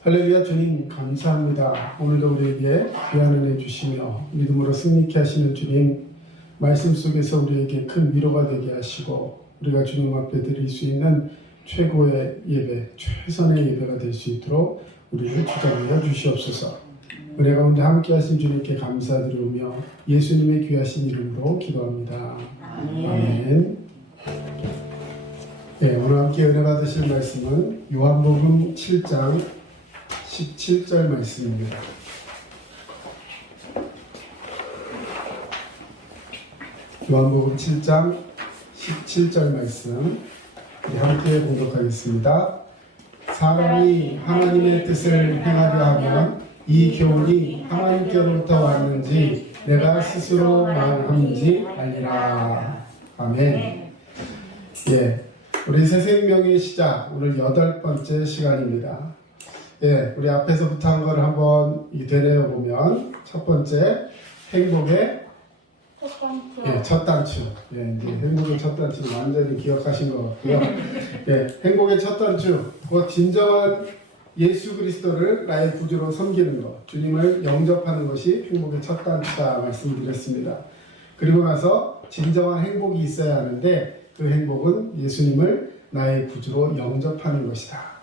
할렐루야. 주님 감사합니다. 오늘도 우리에게 귀한 은혜 주시며 믿음으로 승리케 하시는 주님, 말씀 속에서 우리에게 큰 위로가 되게 하시고 우리가 주님 앞에 드릴 수 있는 최고의 예배, 최선의 예배가 될 수 있도록 우리를 주장하여 주시옵소서. 은혜 가운데 함께 하신 주님께 감사드리며 예수님의 귀하신 이름으로 기도합니다. 아멘. 네, 오늘 함께 은혜 받으실 말씀은 요한복음 7장 17절 말씀입니다. 요한복음 7장 17절 말씀 우리 함께 공독하겠습니다. 사람이 하나님의 뜻을 행하려 하면 이 교훈이 하나님께로부터 왔는지 내가 스스로 말함인지 알리라. 아멘. 예, 우리 새 생명의 시작, 오늘 8번째 시간입니다. 예, 우리 앞에서부터 한 걸 한번 되뇌어 보면 첫 번째, 행복의 첫 단추. 예, 이제 행복의 첫 단추를 완전히 기억하신 것 같고요. 예, 행복의 첫 단추, 곧 진정한 예수 그리스도를 나의 구주로 섬기는 것, 주님을 영접하는 것이 행복의 첫 단추다 말씀드렸습니다. 그리고 나서 진정한 행복이 있어야 하는데 그 행복은 예수님을 나의 구주로 영접하는 것이다.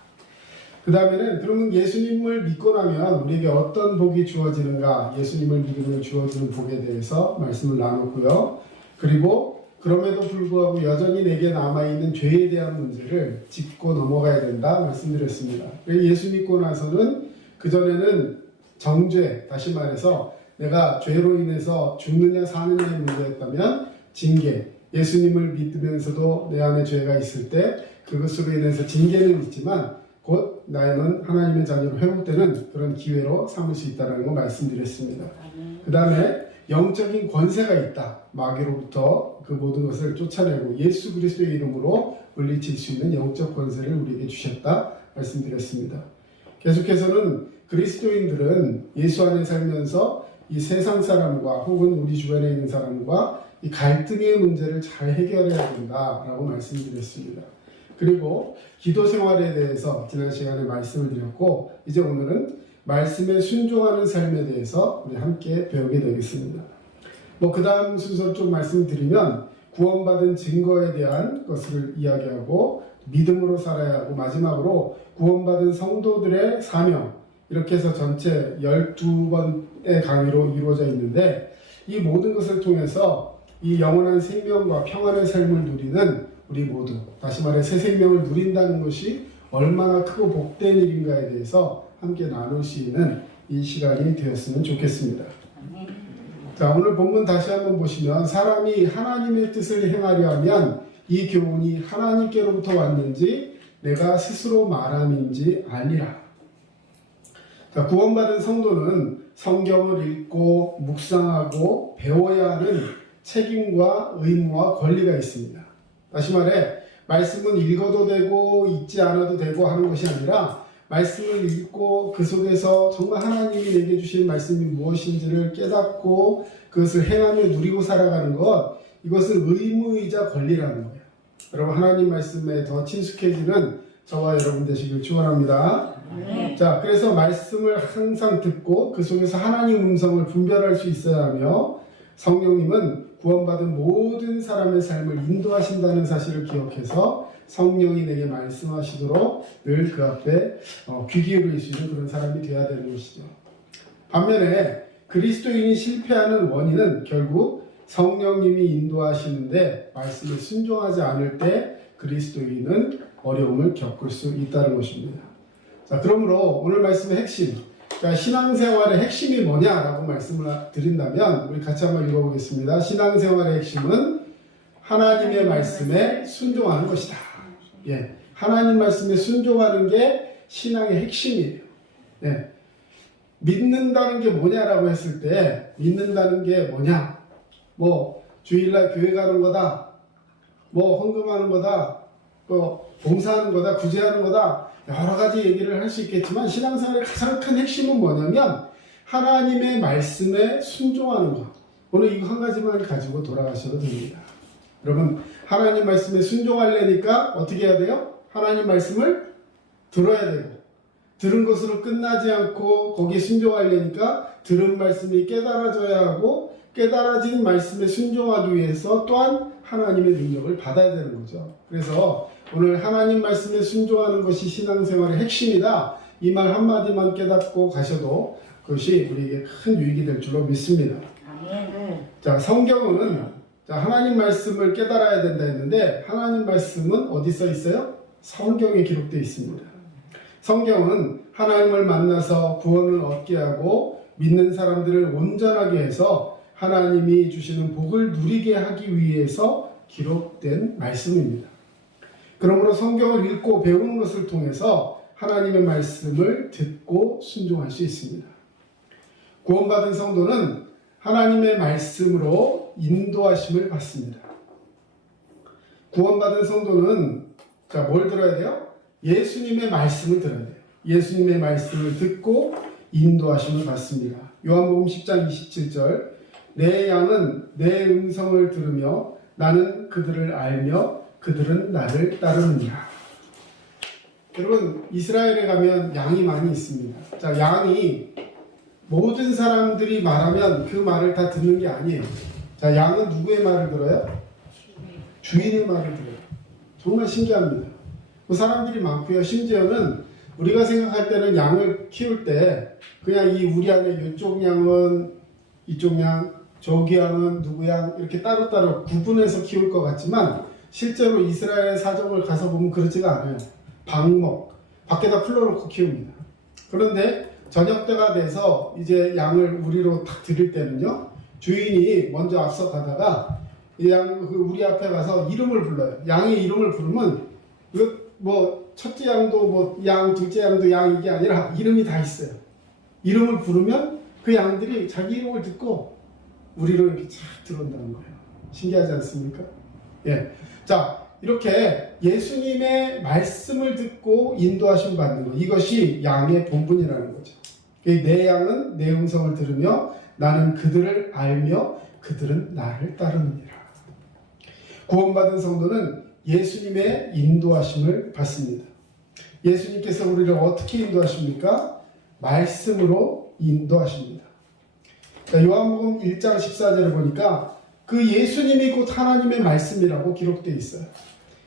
그 다음에는 그러면 예수님을 믿고 나면 우리에게 어떤 복이 주어지는가, 예수님을 믿으면 주어지는 복에 대해서 말씀을 나눴고요. 그리고 그럼에도 불구하고 여전히 내게 남아있는 죄에 대한 문제를 짚고 넘어가야 된다 말씀드렸습니다. 예수 믿고 나서는 그전에는 정죄, 다시 말해서 내가 죄로 인해서 죽느냐 사느냐의 문제였다면 징계, 예수님을 믿으면서도 내 안에 죄가 있을 때 그것으로 인해서 징계는 있지만 곧 나는 하나님의 자녀로 회복되는 그런 기회로 삼을 수 있다는 거 말씀드렸습니다. 그 다음에 영적인 권세가 있다. 마귀로부터 그 모든 것을 쫓아내고 예수 그리스도의 이름으로 물리칠 수 있는 영적 권세를 우리에게 주셨다 말씀드렸습니다. 계속해서는 그리스도인들은 예수 안에 살면서 이 세상 사람과 혹은 우리 주변에 있는 사람과 이 갈등의 문제를 잘 해결해야 된다라고 말씀드렸습니다. 그리고 기도 생활에 대해서 지난 시간에 말씀을 드렸고 이제 오늘은 말씀에 순종하는 삶에 대해서 우리 함께 배우게 되겠습니다. 그 다음 순서를 좀 말씀드리면 구원받은 증거에 대한 것을 이야기하고 믿음으로 살아야 하고 마지막으로 구원받은 성도들의 사명, 이렇게 해서 전체 12번의 강의로 이루어져 있는데 이 모든 것을 통해서 이 영원한 생명과 평안의 삶을 누리는 우리 모두, 다시 말해 새 생명을 누린다는 것이 얼마나 크고 복된 일인가에 대해서 함께 나눌 수 있는 이 시간이 되었으면 좋겠습니다. 자, 오늘 본문 다시 한번 보시면 사람이 하나님의 뜻을 행하려 하면 이 교훈이 하나님께로부터 왔는지 내가 스스로 말함인지 아니라. 자, 구원받은 성도는 성경을 읽고 묵상하고 배워야 하는 책임과 의무와 권리가 있습니다. 다시 말해 말씀은 읽어도 되고 읽지 않아도 되고 하는 것이 아니라 말씀을 읽고 그 속에서 정말 하나님이 내게 주신 말씀이 무엇인지를 깨닫고 그것을 행하며 누리고 살아가는 것, 이것은 의무이자 권리라는 거예요. 여러분, 하나님 말씀에 더 친숙해지는 저와 여러분 되시길 축원합니다. 자, 그래서 말씀을 항상 듣고 그 속에서 하나님 음성을 분별할 수 있어야 하며 성령님은 구원받은 모든 사람의 삶을 인도하신다는 사실을 기억해서 성령이 내게 말씀하시도록 늘 그 앞에 귀 기울일 수 있는 그런 사람이 되어야 되는 것이죠. 반면에 그리스도인이 실패하는 원인은 결국 성령님이 인도하시는데 말씀에 순종하지 않을 때 그리스도인은 어려움을 겪을 수 있다는 것입니다. 자, 그러므로 오늘 말씀의 핵심, 그러니까 신앙생활의 핵심이 뭐냐라고 말씀을 드린다면 우리 같이 한번 읽어보겠습니다. 신앙생활의 핵심은 하나님의 말씀에 순종하는 것이다. 예, 하나님 말씀에 순종하는 게 신앙의 핵심이에요. 예, 믿는다는 게 뭐냐라고 했을 때 믿는다는 게 뭐냐? 주일날 교회 가는 거다. 헌금하는 거다. 봉사하는 거다. 구제하는 거다. 여러 가지 얘기를 할 수 있겠지만 신앙생활의 가장 큰 핵심은 뭐냐면 하나님의 말씀에 순종하는 것. 오늘 이거 한 가지만 가지고 돌아가셔도 됩니다. 여러분, 하나님 말씀에 순종하려니까 어떻게 해야 돼요? 하나님 말씀을 들어야 되고 들은 것으로 끝나지 않고 거기에 순종하려니까 들은 말씀이 깨달아져야 하고 깨달아진 말씀에 순종하기 위해서 또한 하나님의 능력을 받아야 되는 거죠. 그래서 오늘 하나님 말씀에 순종하는 것이 신앙생활의 핵심이다. 이 말 한마디만 깨닫고 가셔도 그것이 우리에게 큰 유익이 될 줄로 믿습니다. 자, 성경은 하나님 말씀을 깨달아야 된다 했는데 하나님 말씀은 어디 써 있어요? 성경에 기록되어 있습니다. 성경은 하나님을 만나서 구원을 얻게 하고 믿는 사람들을 온전하게 해서 하나님이 주시는 복을 누리게 하기 위해서 기록된 말씀입니다. 그러므로 성경을 읽고 배우는 것을 통해서 하나님의 말씀을 듣고 순종할 수 있습니다. 구원받은 성도는 하나님의 말씀으로 인도하심을 받습니다. 구원받은 성도는 뭘 들어야 돼요? 예수님의 말씀을 들어야 돼요. 예수님의 말씀을 듣고 인도하심을 받습니다. 요한복음 10장 27절 내 양은 내 음성을 들으며 나는 그들을 알며 그들은 나를 따르느니라. 여러분, 이스라엘에 가면 양이 많이 있습니다. 자, 양이 모든 사람들이 말하면 그 말을 다 듣는 게 아니에요. 자, 양은 누구의 말을 들어요? 주인의 말을 들어요. 정말 신기합니다. 그 사람들이 많고요. 심지어는 우리가 생각할 때는 양을 키울 때 그냥 이 우리 안에 이쪽 양은 이쪽 양, 저기 양은 누구 양 이렇게 따로따로 구분해서 키울 것 같지만 실제로 이스라엘 사정을 가서 보면 그렇지가 않아요. 방목, 밖에다 풀어놓고 키웁니다. 그런데 저녁 때가 돼서 이제 양을 우리로 딱 드릴 때는요, 주인이 먼저 앞서 가다가 이 양, 우리 앞에 가서 이름을 불러요. 양의 이름을 부르면 첫째 양도 양, 둘째 양도 양 이게 아니라 이름이 다 있어요. 이름을 부르면 그 양들이 자기 이름을 듣고 우리로 이렇게 쫙 들어온다는 거예요. 신기하지 않습니까? 예. 자, 이렇게 예수님의 말씀을 듣고 인도하심 받는 것, 이것이 양의 본분이라는 거죠. 내 양은 내 음성을 들으며 나는 그들을 알며 그들은 나를 따르느니라. 구원받은 성도는 예수님의 인도하심을 받습니다. 예수님께서 우리를 어떻게 인도하십니까? 말씀으로 인도하십니다. 요한복음 1장 14절을 보니까 그 예수님이 곧 하나님의 말씀이라고 기록되어 있어요.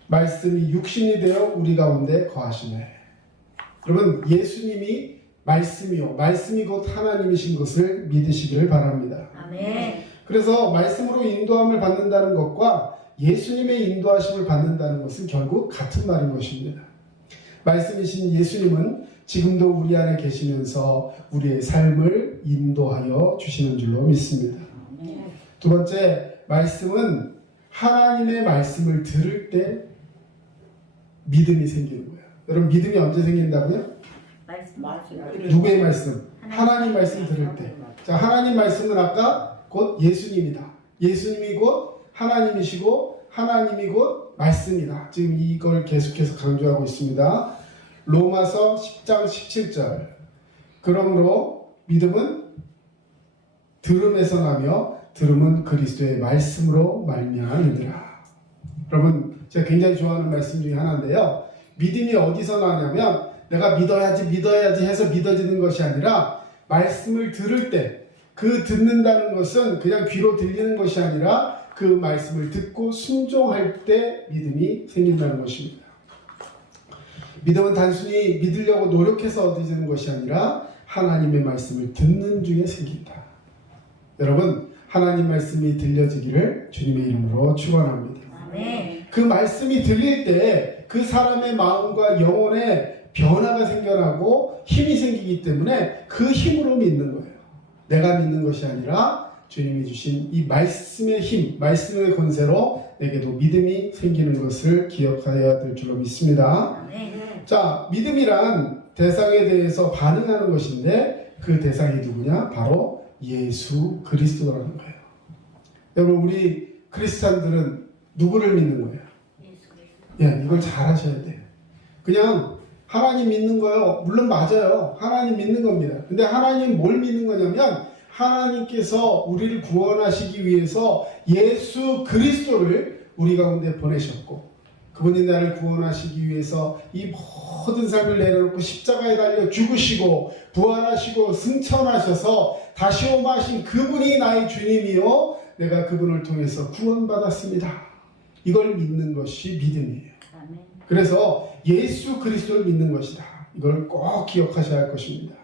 말씀이 육신이 되어 우리 가운데 거하시네. 여러분, 예수님이 말씀이요, 말씀이 곧 하나님이신 것을 믿으시기를 바랍니다. 아멘. 그래서 말씀으로 인도함을 받는다는 것과 예수님의 인도하심을 받는다는 것은 결국 같은 말인 것입니다. 말씀이신 예수님은 지금도 우리 안에 계시면서 우리의 삶을 인도하여 주시는 줄로 믿습니다. 두 번째, 말씀은 하나님의 말씀을 들을 때 믿음이 생기는 거예요. 여러분, 믿음이 언제 생긴다고요? 누구의 말씀? 하나님 말씀 들을 때. 자, 하나님 말씀은 아까 곧 예수님이다. 예수님이 곧 하나님이시고 하나님이 곧 말씀이다. 지금 이걸 계속해서 강조하고 있습니다. 로마서 10장 17절 그러므로 믿음은 들음에서 나며 들음은 그리스도의 말씀으로 말미암으리라. 여러분, 제가 굉장히 좋아하는 말씀 중에 하나인데요. 믿음이 어디서 나냐면 내가 믿어야지 해서 믿어지는 것이 아니라 말씀을 들을 때 그 듣는다는 것은 그냥 귀로 들리는 것이 아니라 그 말씀을 듣고 순종할 때 믿음이 생긴다는 것입니다. 믿음은 단순히 믿으려고 노력해서 얻어지는 것이 아니라 하나님의 말씀을 듣는 중에 생긴다. 여러분, 하나님 말씀이 들려지기를 주님의 이름으로 축원합니다. 아멘. 그 말씀이 들릴 때 그 사람의 마음과 영혼에 변화가 생겨나고 힘이 생기기 때문에 그 힘으로 믿는 거예요. 내가 믿는 것이 아니라 주님이 주신 이 말씀의 힘, 말씀의 권세로 내게도 믿음이 생기는 것을 기억해야 될 줄로 믿습니다. 아멘. 자, 믿음이란 대상에 대해서 반응하는 것인데 그 대상이 누구냐? 바로 예수 그리스도라는 거예요. 여러분, 우리 크리스찬들은 누구를 믿는 거예요? 예, 이걸 잘 하셔야 돼요. 그냥 하나님 믿는 거요. 물론 맞아요. 하나님 믿는 겁니다. 근데 하나님 뭘 믿는 거냐면 하나님께서 우리를 구원하시기 위해서 예수 그리스도를 우리 가운데 보내셨고 그분이 나를 구원하시기 위해서 이 모든 삶을 내려놓고 십자가에 달려 죽으시고 부활하시고 승천하셔서 다시 오마신 그분이 나의 주님이요 내가 그분을 통해서 구원받았습니다. 이걸 믿는 것이 믿음이에요. 그래서 예수 그리스도를 믿는 것이다. 이걸 꼭 기억하셔야 할 것입니다.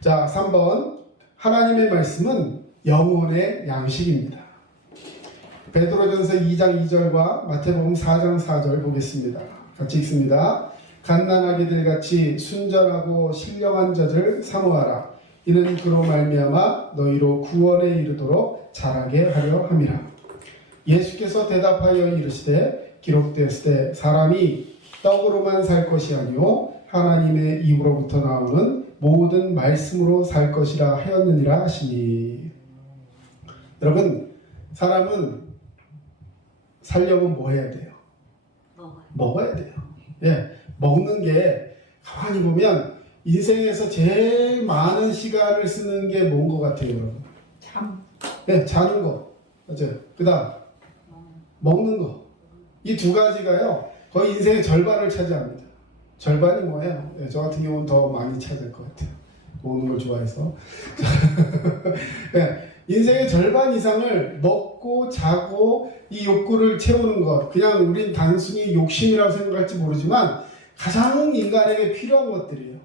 자, 3번 하나님의 말씀은 영혼의 양식입니다. 베드로전서 2장 2절과 마태복음 4장 4절 보겠습니다. 같이 읽습니다. 갓난아기들 같이 순전하고 신령한 젖을 사모하라. 이는 그로 말미암아 너희로 구원에 이르도록 자라게 하려 함이라. 예수께서 대답하여 이르시되 기록되었을 때 사람이 떡으로만 살 것이 아니요 하나님의 입으로부터 나오는 모든 말씀으로 살 것이라 하였느니라 하시니. 여러분, 사람은 살려면 뭐 해야 돼요? 먹어야 돼요. 예, 먹는 게 가만히 보면 인생에서 제일 많은 시간을 쓰는 게 뭔 것 같아요, 여러분? 네, 자는 거. 맞아요. 그 다음, 먹는 거. 이 두 가지가요, 거의 인생의 절반을 차지합니다. 절반이 뭐예요? 네, 저 같은 경우는 더 많이 차지할 것 같아요. 먹는 걸 좋아해서. 네, 인생의 절반 이상을 먹고 자고 이 욕구를 채우는 것. 그냥 우린 단순히 욕심이라고 생각할지 모르지만 가장 인간에게 필요한 것들이에요.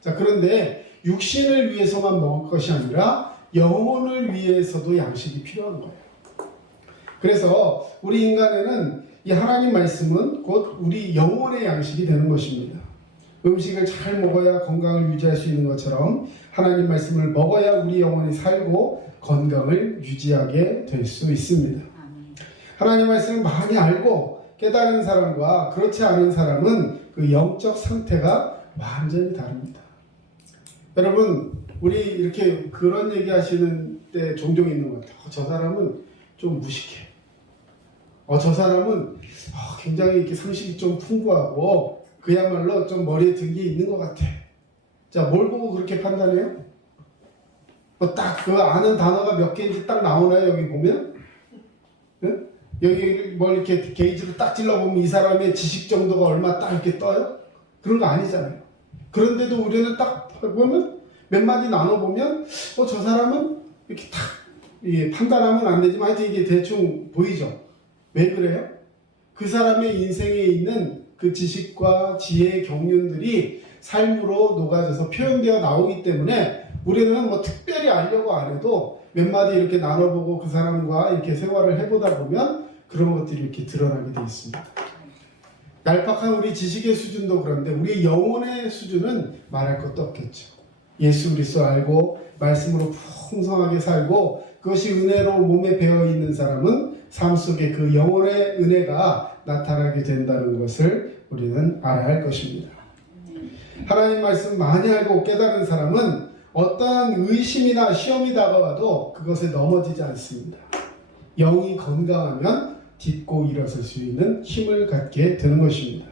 자, 그런데 육신을 위해서만 먹을 것이 아니라 영혼을 위해서도 양식이 필요한 거예요. 그래서 우리 인간에는 이 하나님 말씀은 곧 우리 영혼의 양식이 되는 것입니다. 음식을 잘 먹어야 건강을 유지할 수 있는 것처럼 하나님 말씀을 먹어야 우리 영혼이 살고 건강을 유지하게 될 수 있습니다. 하나님 말씀을 많이 알고 깨달은 사람과 그렇지 않은 사람은 그 영적 상태가 완전히 다릅니다. 여러분, 우리 이렇게 그런 얘기 하시는 때 종종 있는 것 같아요. 저 사람은 좀 무식해. 저 사람은 굉장히 이렇게 상식이 좀 풍부하고 그야말로 좀 머리에 든 게 있는 것 같아. 자, 뭘 보고 그렇게 판단해요? 딱 그 아는 단어가 몇 개인지 딱 나오나요? 여기 보면? 응? 여기 뭘 이렇게 게이지로 딱 찔러보면 이 사람의 지식 정도가 얼마 딱 이렇게 떠요? 그런 거 아니잖아요. 그런데도 우리는 딱 보면 몇 마디 나눠보면 저 사람은 이렇게 딱 판단하면 안 되지만 하여튼 이게 대충 보이죠? 왜 그래요? 그 사람의 인생에 있는 그 지식과 지혜의 경륜들이 삶으로 녹아져서 표현되어 나오기 때문에 우리는 뭐 특별히 알려고 안 해도 몇 마디 이렇게 나눠보고 그 사람과 이렇게 생활을 해보다 보면 그런 것들이 이렇게 드러나게 되어 있습니다. 얄팍한 우리 지식의 수준도 그런데 우리 영혼의 수준은 말할 것도 없겠죠. 예수 그리스도 알고 말씀으로 풍성하게 살고 그것이 은혜로 몸에 배어 있는 사람은 삶 속에 그 영혼의 은혜가 나타나게 된다는 것을 우리는 알아야 할 것입니다. 하나님 말씀 많이 알고 깨달은 사람은 어떠한 의심이나 시험이 다가와도 그것에 넘어지지 않습니다. 영이 건강하면 딛고 일어설 수 있는 힘을 갖게 되는 것입니다.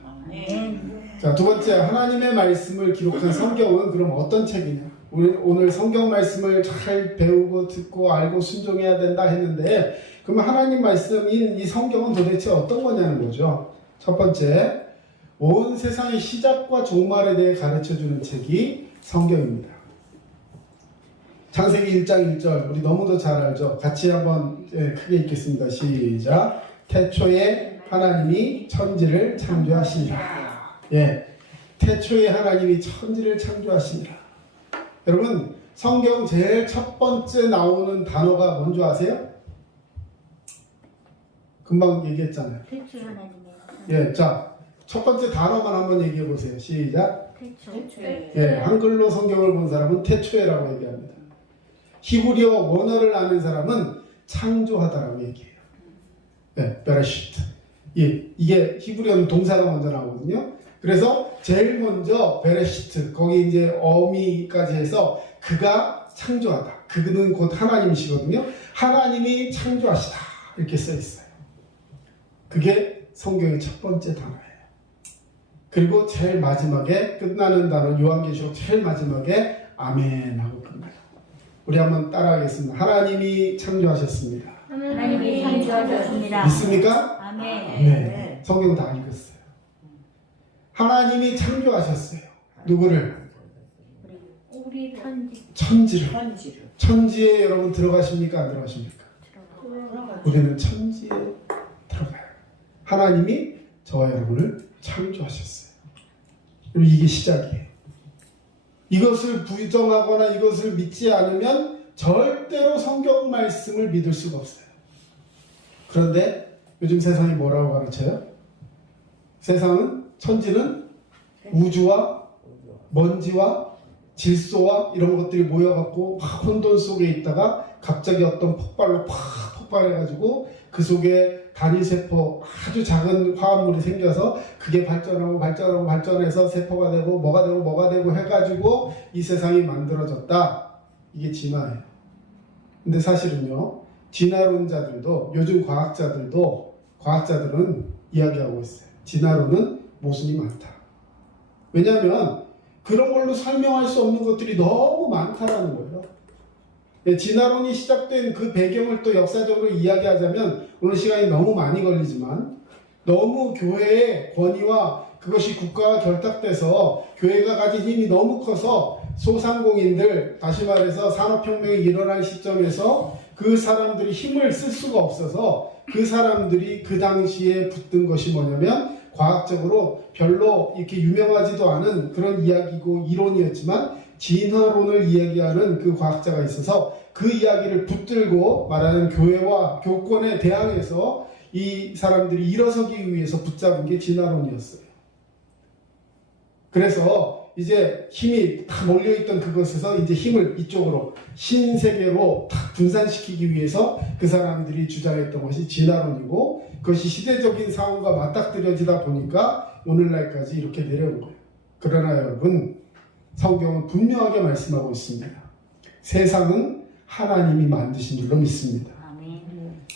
자, 두 번째, 하나님의 말씀을 기록한 성경은 그럼 어떤 책이냐? 우리 오늘 성경 말씀을 잘 배우고 듣고 알고 순종해야 된다 했는데 그러면 하나님 말씀인 이 성경은 도대체 어떤 거냐는 거죠. 첫 번째, 온 세상의 시작과 종말에 대해 가르쳐주는 책이 성경입니다. 창세기 1장 1절 우리 너무도 잘 알죠. 같이 한번 크게 읽겠습니다. 시작. 태초에 하나님이 천지를 창조하시니라. 예, 태초에 하나님이 천지를 창조하시니라. 여러분, 성경 제일 첫 번째 나오는 단어가 뭔지 아세요? 금방 얘기했잖아요. 태초에 하나님의. 예, 자, 첫 번째 단어만 한번 얘기해 보세요. 시작. 태초에. 예, 한글로 성경을 본 사람은 태초에라고 얘기합니다. 히브리어 원어를 아는 사람은 창조하다라고 얘기해요. 네, 베레시트. 이게 히브리어는 동사가 먼저 나오거든요. 그래서 제일 먼저 베레시트, 거기 이제 어미까지 해서 그가 창조하다. 그는 곧 하나님이시거든요. 하나님이 창조하시다. 이렇게 써 있어요. 그게 성경의 첫 번째 단어예요. 그리고 제일 마지막에 끝나는 단어, 요한계시록 제일 마지막에 아멘 하고 끝나요. 우리 한번 따라하겠습니다. 하나님이 창조하셨습니다. 하나님이 창조하셨습니다. 믿습니까? 아멘. 네. 성경 다 읽었어요. 하나님이 창조하셨어요. 누구를? 우리 천지를. 천지에 여러분 들어가십니까? 안 들어가십니까? 우리는 천지에 들어가요. 하나님이 저와 여러분을 창조하셨어요. 그리고 이게 시작이에요. 이것을 부정하거나 이것을 믿지 않으면 절대로 성경 말씀을 믿을 수가 없어요. 그런데 요즘 세상이 뭐라고 가르쳐요? 세상은, 천지는 우주와 먼지와 질소와 이런 것들이 모여갖고 막 혼돈 속에 있다가 갑자기 어떤 폭발로 팍 폭발해가지고 그 속에 단위세포 아주 작은 화합물이 생겨서 그게 발전해서 세포가 되고 뭐가 되고 해가지고 이 세상이 만들어졌다. 이게 진화예요. 근데 사실은요, 진화론자들도, 요즘 과학자들은 이야기하고 있어요. 진화론은 모순이 많다. 왜냐하면 그런 걸로 설명할 수 없는 것들이 너무 많다라는 거예요. 진화론이 시작된 그 배경을 또 역사적으로 이야기하자면 오늘 시간이 너무 많이 걸리지만, 너무 교회의 권위와 그것이 국가와 결탁돼서 교회가 가진 힘이 너무 커서 소상공인들, 다시 말해서 산업혁명이 일어날 시점에서 그 사람들이 힘을 쓸 수가 없어서 그 사람들이 그 당시에 붙든 것이 뭐냐면, 과학적으로 별로 이렇게 유명하지도 않은 그런 이야기고 이론이었지만 진화론을 이야기하는 그 과학자가 있어서 그 이야기를 붙들고 말하는 교회와 교권에 대항해서 이 사람들이 일어서기 위해서 붙잡은 게 진화론이었어요. 그래서 이제 힘이 다 몰려있던 그것에서 이제 힘을 이쪽으로 신세계로 다 분산시키기 위해서 그 사람들이 주장했던 것이 진화론이고, 그것이 시대적인 상황과 맞닥뜨려지다 보니까 오늘날까지 이렇게 내려온 거예요. 그러나 여러분, 성경은 분명하게 말씀하고 있습니다. 세상은 하나님이 만드신 줄로 믿습니다.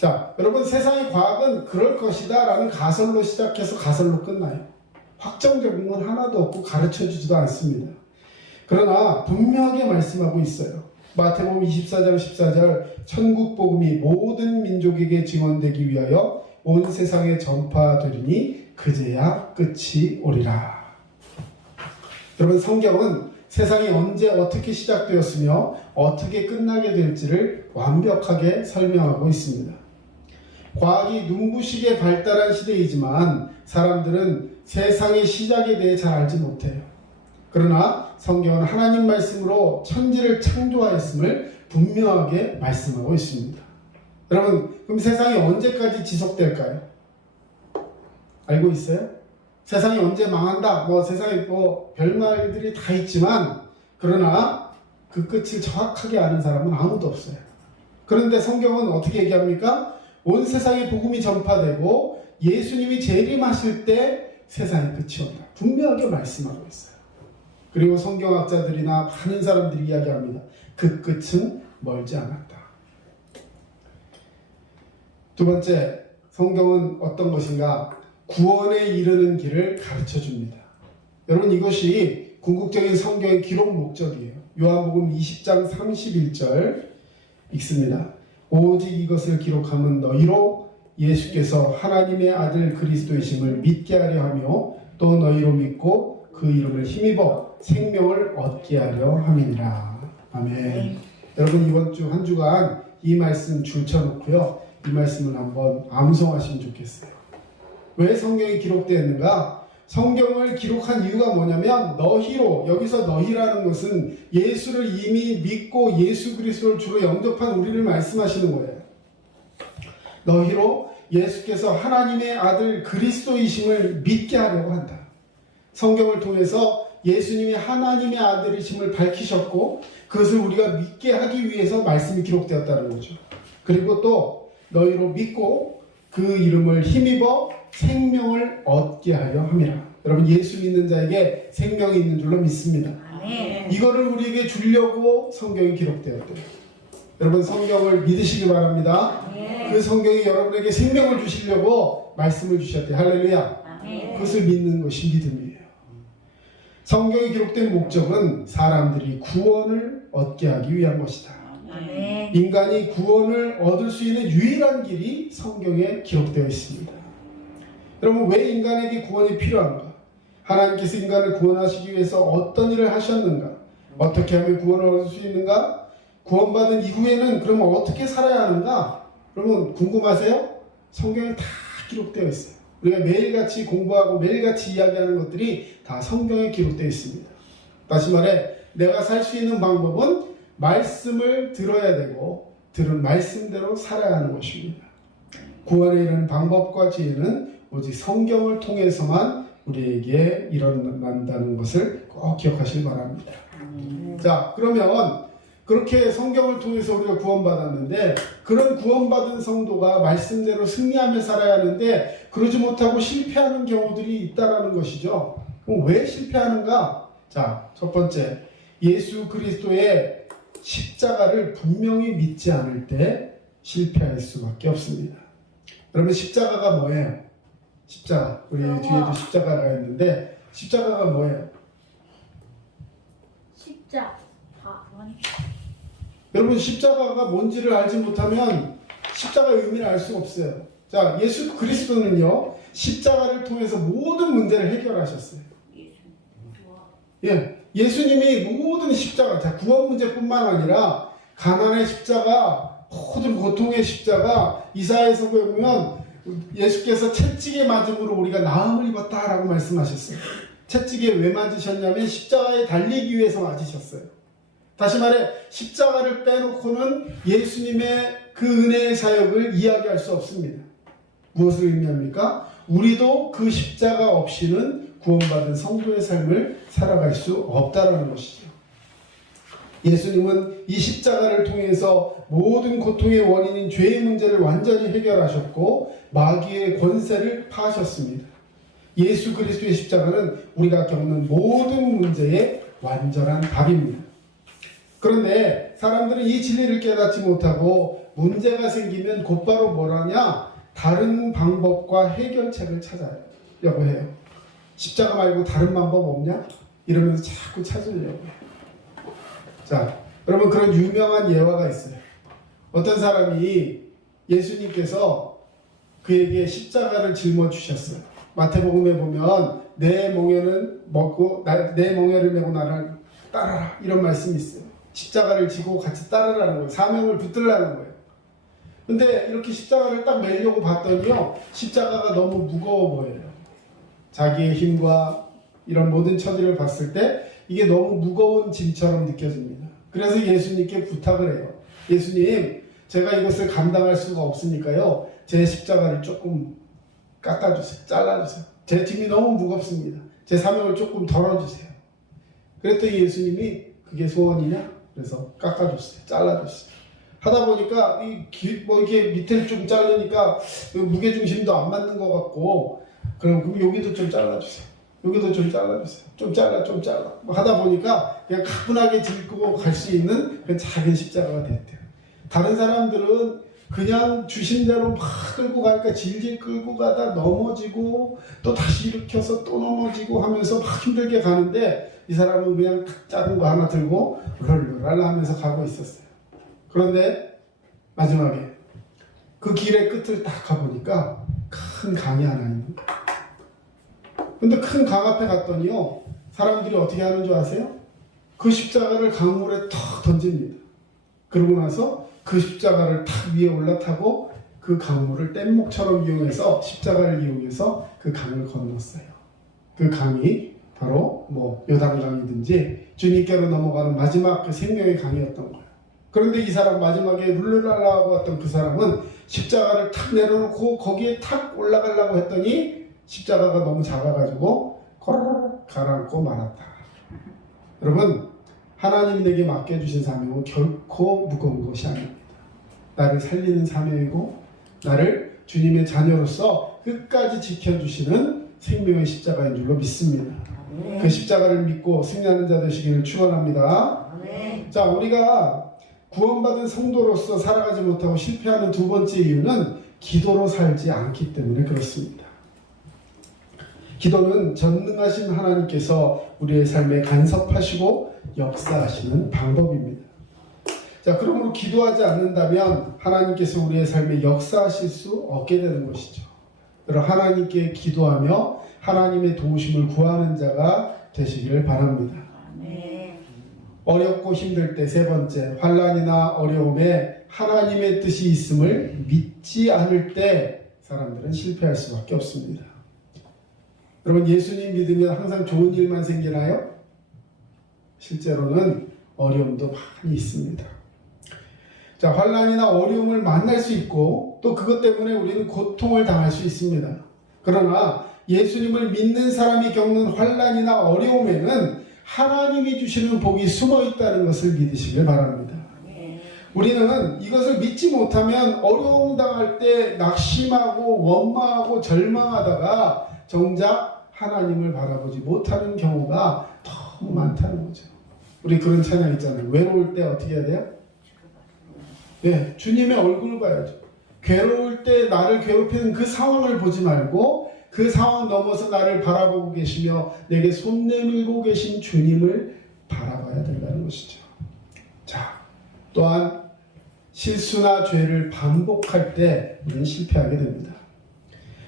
자, 여러분, 세상의 과학은 그럴 것이다 라는 가설로 시작해서 가설로 끝나요. 확정적인 건 하나도 없고 가르쳐주지도 않습니다. 그러나 분명하게 말씀하고 있어요. 마태복음 24장 14절, 천국 복음이 모든 민족에게 증언되기 위하여 온 세상에 전파되리니 그제야 끝이 오리라. 여러분, 성경은 세상이 언제 어떻게 시작되었으며 어떻게 끝나게 될지를 완벽하게 설명하고 있습니다. 과학이 눈부시게 발달한 시대이지만 사람들은 세상의 시작에 대해 잘 알지 못해요. 그러나 성경은 하나님 말씀으로 천지를 창조하였음을 분명하게 말씀하고 있습니다. 여러분, 그럼 세상이 언제까지 지속될까요? 알고 있어요? 세상이 언제 망한다, 세상에 별말들이 다 있지만, 그러나 그 끝을 정확하게 아는 사람은 아무도 없어요. 그런데 성경은 어떻게 얘기합니까? 온 세상에 복음이 전파되고 예수님이 재림하실 때 세상의 끝이 온다. 분명하게 말씀하고 있어요. 그리고 성경학자들이나 많은 사람들이 이야기합니다. 그 끝은 멀지 않았다. 두 번째, 성경은 어떤 것인가? 구원에 이르는 길을 가르쳐 줍니다. 여러분, 이것이 궁극적인 성경의 기록 목적이에요. 요한복음 20장 31절 읽습니다. 오직 이것을 기록함은 너희로 예수께서 하나님의 아들 그리스도이심을 믿게 하려 하며 또 너희로 믿고 그 이름을 힘입어 생명을 얻게 하려 함이니라. 아멘. 여러분, 이번 주 한 주간 이 말씀 줄쳐놓고요, 이 말씀을 한번 암송하시면 좋겠어요. 왜 성경이 기록되었는가? 성경을 기록한 이유가 뭐냐면, 너희로, 여기서 너희라는 것은 예수를 이미 믿고 예수 그리스도를 주로 영접한 우리를 말씀하시는 거예요. 너희로 예수께서 하나님의 아들 그리스도이심을 믿게 하려고 한다. 성경을 통해서 예수님이 하나님의 아들이심을 밝히셨고 그것을 우리가 믿게 하기 위해서 말씀이 기록되었다는 거죠. 그리고 또 너희로 믿고 그 이름을 힘입어 생명을 얻게 하려 함이라. 여러분, 예수 믿는 자에게 생명이 있는 줄로 믿습니다. 아멘. 이거를 우리에게 주려고 성경이 기록되었대요. 여러분, 성경을 믿으시기 바랍니다. 아멘. 그 성경이 여러분에게 생명을 주시려고 말씀을 주셨대요. 할렐루야. 아멘. 그것을 믿는 것이 믿음이에요. 성경이 기록된 목적은 사람들이 구원을 얻게 하기 위한 것이다. 아멘. 인간이 구원을 얻을 수 있는 유일한 길이 성경에 기록되어 있습니다. 여러분, 왜 인간에게 구원이 필요한가? 하나님께서 인간을 구원하시기 위해서 어떤 일을 하셨는가? 어떻게 하면 구원을 얻을 수 있는가? 구원받은 이후에는 그러면 어떻게 살아야 하는가? 여러분, 궁금하세요? 성경에 다 기록되어 있어요. 우리가 매일같이 공부하고 매일같이 이야기하는 것들이 다 성경에 기록되어 있습니다. 다시 말해, 내가 살 수 있는 방법은 말씀을 들어야 되고 들은 말씀대로 살아야 하는 것입니다. 구원에 이르는 방법과 지혜는 오직 성경을 통해서만 우리에게 일어난다는 것을 꼭 기억하시기 바랍니다. 자, 그러면 그렇게 성경을 통해서 우리가 구원받았는데, 그런 구원받은 성도가 말씀대로 승리하며 살아야 하는데 그러지 못하고 실패하는 경우들이 있다라는 것이죠. 그럼 왜 실패하는가? 자, 첫 번째, 예수 그리스도의 십자가를 분명히 믿지 않을 때 실패할 수밖에 없습니다. 그러면 십자가가 뭐예요? 십자가. 우리 뒤에도 십자가가 있는데 십자가가 뭐예요? 십자가. 여러분, 십자가가 뭔지를 알지 못하면 십자가의 의미를 알 수가 없어요. 자, 예수 그리스도는요, 십자가를 통해서 모든 문제를 해결하셨어요. 예, 예수님이 모든 십자가, 자, 구원 문제뿐만 아니라 가난의 십자가, 모든 고통의 십자가, 이사야에서 보면 예수께서 채찍에 맞음으로 우리가 나음을 입었다라고 말씀하셨어요. 채찍에 왜 맞으셨냐면 십자가에 달리기 위해서 맞으셨어요. 다시 말해, 십자가를 빼놓고는 예수님의 그 은혜의 사역을 이야기할 수 없습니다. 무엇을 의미합니까? 우리도 그 십자가 없이는 구원받은 성도의 삶을 살아갈 수 없다는 것이죠. 예수님은 이 십자가를 통해서 모든 고통의 원인인 죄의 문제를 완전히 해결하셨고 마귀의 권세를 파하셨습니다. 예수 그리스도의 십자가는 우리가 겪는 모든 문제의 완전한 답입니다. 그런데 사람들은 이 진리를 깨닫지 못하고 문제가 생기면 곧바로 뭐라냐? 다른 방법과 해결책을 찾으려고 해요. 십자가 말고 다른 방법 없냐? 이러면서 자꾸 찾으려고 해요. 자, 여러분, 그런 유명한 예화가 있어요. 어떤 사람이 예수님께서 그에게 십자가를 짊어주셨어요. 마태복음에 보면 내 멍에는 먹고 내 멍에를 메고 나를 따라라, 이런 말씀이 있어요. 십자가를 지고 같이 따르라는 거예요. 사명을 붙들라는 거예요. 근데 이렇게 십자가를 딱 메려고 봤더니요, 십자가가 너무 무거워 보여요. 자기의 힘과 이런 모든 처지를 봤을 때 이게 너무 무거운 짐처럼 느껴집니다. 그래서 예수님께 부탁을 해요. 예수님, 제가 이것을 감당할 수가 없으니까요, 제 십자가를 조금 깎아주세요. 잘라주세요. 제 짐이 너무 무겁습니다. 제 사명을 조금 덜어주세요. 그랬더니 예수님이 그게 소원이냐? 그래서 깎아줬어요. 잘라줬어요. 하다 보니까 이렇게 밑에를 좀 자르니까 무게중심도 안 맞는 것 같고, 그럼 여기도 좀 잘라주세요. 여기도 좀 잘라주세요. 좀 잘라. 하다 보니까 그냥 가뿐하게 짚고 갈 수 있는 그런 작은 십자가가 됐대요. 다른 사람들은 그냥 주신 대로 막 끌고 가니까 질질 끌고 가다 넘어지고 또 다시 일으켜서 또 넘어지고 하면서 막 힘들게 가는데, 이 사람은 그냥 작은 거 하나 들고 랄랄 하면서 가고 있었어요. 그런데 마지막에 그 길의 끝을 딱 가보니까 큰 강이 하나 있는 거예요. 근데 큰 강 앞에 갔더니요, 사람들이 어떻게 하는 줄 아세요? 그 십자가를 강물에 탁 던집니다. 그러고 나서 그 십자가를 탁 위에 올라타고 그 강물을 뗏목처럼 이용해서, 십자가를 이용해서 그 강을 건넜어요. 그 강이 바로 요단강이든지 주님께로 넘어가는 마지막 그 생명의 강이었던 거예요. 그런데 이 사람 마지막에 룰루랄라 하고 왔던 그 사람은 십자가를 탁 내려놓고 거기에 탁 올라가려고 했더니 십자가가 너무 작아가지고 코르륵 가라앉고 말았다. 여러분, 하나님이 내게 맡겨주신 사명은 결코 무거운 것이 아닙니다. 나를 살리는 사명이고 나를 주님의 자녀로서 끝까지 지켜주시는 생명의 십자가인 줄로 믿습니다. 그 십자가를 믿고 승리하는 자 되시기를 축원합니다. 자, 우리가 구원받은 성도로서 살아가지 못하고 실패하는 두 번째 이유는 기도로 살지 않기 때문에 그렇습니다. 기도는 전능하신 하나님께서 우리의 삶에 간섭하시고 역사하시는 방법입니다. 자, 그러므로 기도하지 않는다면 하나님께서 우리의 삶에 역사하실 수 없게 되는 것이죠. 여러분 하나님께 기도하며 하나님의 도우심을 구하는 자가 되시기를 바랍니다. 네. 어렵고 힘들 때 세 번째, 환난이나 어려움에 하나님의 뜻이 있음을 믿지 않을 때 사람들은 실패할 수밖에 없습니다. 여러분 예수님 믿으면 항상 좋은 일만 생기나요? 실제로는 어려움도 많이 있습니다. 자, 환난이나 어려움을 만날 수 있고 또 그것 때문에 우리는 고통을 당할 수 있습니다. 그러나 예수님을 믿는 사람이 겪는 환난이나 어려움에는 하나님이 주시는 복이 숨어 있다는 것을 믿으시길 바랍니다. 우리는 이것을 믿지 못하면 어려움 당할 때 낙심하고 원망하고 절망하다가 정작 하나님을 바라보지 못하는 경우가 너무 많다는 거죠. 우리 그런 찬양 있잖아요. 외로울 때 어떻게 해야 돼요? 네, 주님의 얼굴을 봐야죠. 괴로울 때 나를 괴롭히는 그 상황을 보지 말고 그 상황 넘어서 나를 바라보고 계시며 내게 손 내밀고 계신 주님을 바라봐야 된다는 것이죠. 자, 또한 실수나 죄를 반복할 때 우리는 실패하게 됩니다.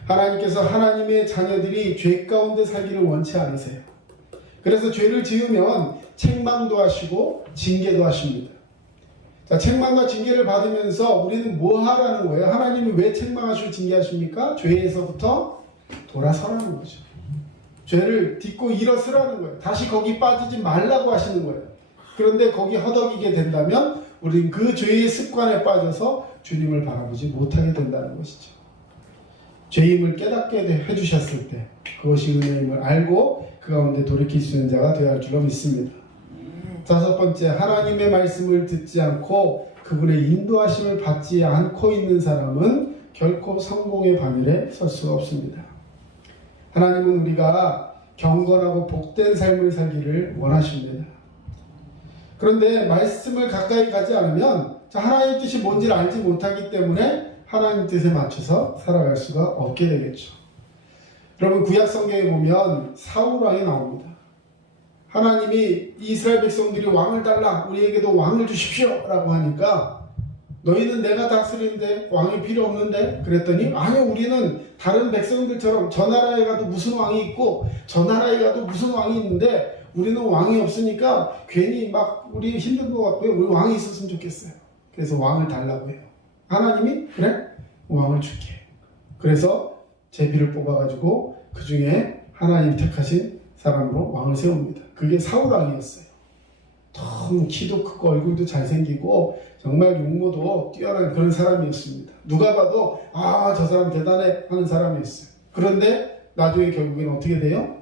하나님께서 하나님의 자녀들이 죄 가운데 살기를 원치 않으세요. 그래서 죄를 지으면 책망도 하시고 징계도 하십니다. 자, 책망과 징계를 받으면서 우리는 뭐 하라는 거예요? 하나님이 왜 책망하시고 징계하십니까? 죄에서부터 돌아서라는 거죠. 죄를 딛고 일어서라는 거예요. 다시 거기 빠지지 말라고 하시는 거예요. 그런데 거기 허덕이게 된다면 우리는 그 죄의 습관에 빠져서 주님을 바라보지 못하게 된다는 것이죠. 죄임을 깨닫게 해주셨을 때 그것이 은혜임을 알고 그 가운데 돌이킬 수 있는 자가 되어야 할 줄로 믿습니다. 다섯 번째, 하나님의 말씀을 듣지 않고 그분의 인도하심을 받지 않고 있는 사람은 결코 성공의 바늘에 설 수가 없습니다. 하나님은 우리가 경건하고 복된 삶을 살기를 원하십니다. 그런데 말씀을 가까이 가지 않으면 하나님 뜻이 뭔지를 알지 못하기 때문에 하나님 뜻에 맞춰서 살아갈 수가 없게 되겠죠. 여러분 구약 성경에 보면 사울 왕이 나옵니다. 하나님이 이스라엘 백성들이 왕을 달라 우리에게도 왕을 주십시오 라고 하니까 너희는 내가 다스리는데 왕이 필요 없는데 그랬더니 아니 우리는 다른 백성들처럼 저 나라에 가도 무슨 왕이 있고 저 나라에 가도 무슨 왕이 있는데 우리는 왕이 없으니까 괜히 막 우리 힘든 것 같고요. 우리 왕이 있었으면 좋겠어요. 그래서 왕을 달라고 해요. 하나님이 그래? 왕을 줄게. 그래서 제비를 뽑아가지고 그 중에 하나님이 택하신 사람으로 왕을 세웁니다. 그게 사울 왕이었어요. 너무 키도 크고 얼굴도 잘생기고 정말 용모도 뛰어난 그런 사람이었습니다. 누가 봐도 아, 저 사람 대단해 하는 사람이었어요. 그런데 나중에 결국엔 어떻게 돼요?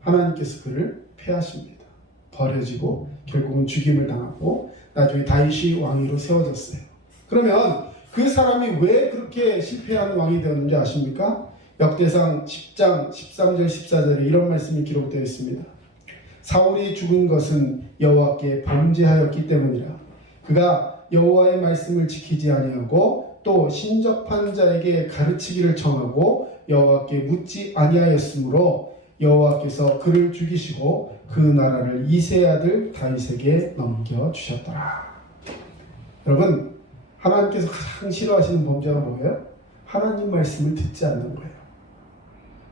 하나님께서 그를 패하십니다. 버려지고 결국은 죽임을 당하고 나중에 다윗이 왕위로 세워졌어요. 그러면 그 사람이 왜 그렇게 실패한 왕이 되었는지 아십니까? 역대상 10장 13절 14절에 이런 말씀이 기록되어 있습니다. 사울이 죽은 것은 여호와께 범죄하였기 때문이라. 그가 여호와의 말씀을 지키지 아니하고 또 신접한 자에게 가르치기를 청하고 여호와께 묻지 아니하였으므로 여호와께서 그를 죽이시고 그 나라를 이새의 아들 다윗에게 넘겨주셨더라. 여러분 하나님께서 가장 싫어하시는 범죄가 뭐예요? 하나님 말씀을 듣지 않는 거예요.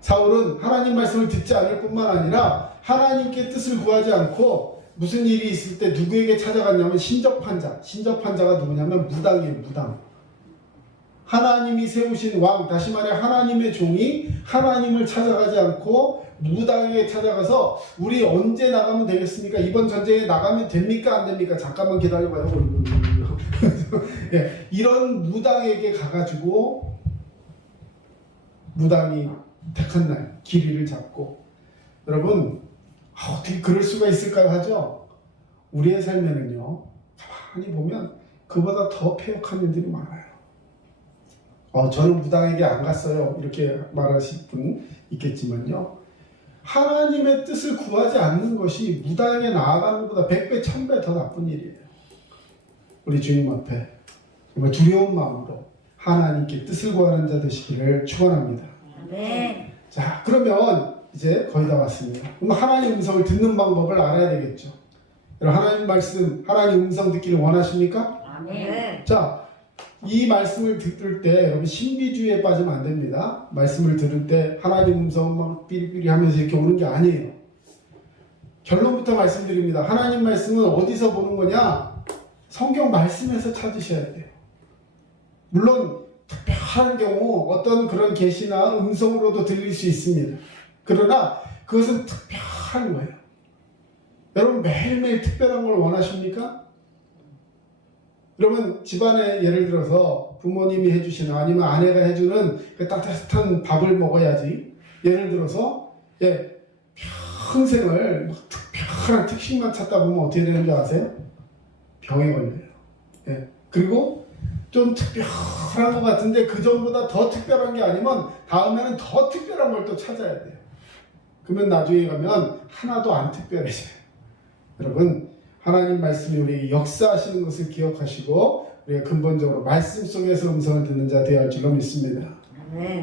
사울은 하나님 말씀을 듣지 않을 뿐만 아니라 하나님께 뜻을 구하지 않고 무슨 일이 있을 때 누구에게 찾아갔냐면 신접한 자가 누구냐면 무당이에요. 무당. 하나님이 세우신 왕, 다시 말해 하나님의 종이 하나님을 찾아가지 않고 무당에게 찾아가서 우리 언제 나가면 되겠습니까? 이번 전쟁에 나가면 됩니까? 안 됩니까? 잠깐만 기다려봐요. 예, 이런 무당에게 가가지고 무당이 택한 날 길이를 잡고 여러분 어떻게 그럴 수가 있을까요? 하죠. 우리의 삶에는요 가만히 보면 그보다 더 폐역한 일들이 많아요. 저는 무당에게 안 갔어요 이렇게 말하실 분 있겠지만요 하나님의 뜻을 구하지 않는 것이 무당에게 나아가는 것보다 100배 1000배 더 나쁜 일이에요. 우리 주님 앞에 정말 두려운 마음으로 하나님께 뜻을 구하는 자 되시기를 축원합니다. 네. 자, 그러면 이제 거의 다 왔습니다. 그럼 하나님 음성을 듣는 방법을 알아야 되겠죠. 여러분 하나님 말씀, 하나님 음성 듣기를 원하십니까? 네. 자, 이 말씀을 들을 때 여러분 신비주의에 빠지면 안 됩니다. 말씀을 들을 때 하나님 음성 막 삐리삐리 하면서 이렇게 오는 게 아니에요. 결론부터 말씀드립니다. 하나님 말씀은 어디서 보는 거냐? 성경 말씀에서 찾으셔야 돼요. 물론 특별한 경우 어떤 그런 계시나 음성으로도 들릴 수 있습니다. 그러나 그것은 특별한 거예요. 여러분 매일매일 특별한 걸 원하십니까? 여러분 집안에 예를 들어서 부모님이 해주시는 아니면 아내가 해주는 그 따뜻한 밥을 먹어야지. 예를 들어서 평생을 막 특별한 특식만 찾다 보면 어떻게 되는 줄 아세요? 병에 걸려요. 그리고 좀 특별한 것 같은데 그 전보다 더 특별한 게 아니면 다음에는 더 특별한 걸 또 찾아야 돼요. 그러면 나중에 가면 하나도 안 특별해져요. 여러분 하나님 말씀이 우리에게 역사하시는 것을 기억하시고 우리가 근본적으로 말씀 속에서 음성을 듣는 자 되어야 할 줄로 믿습니다.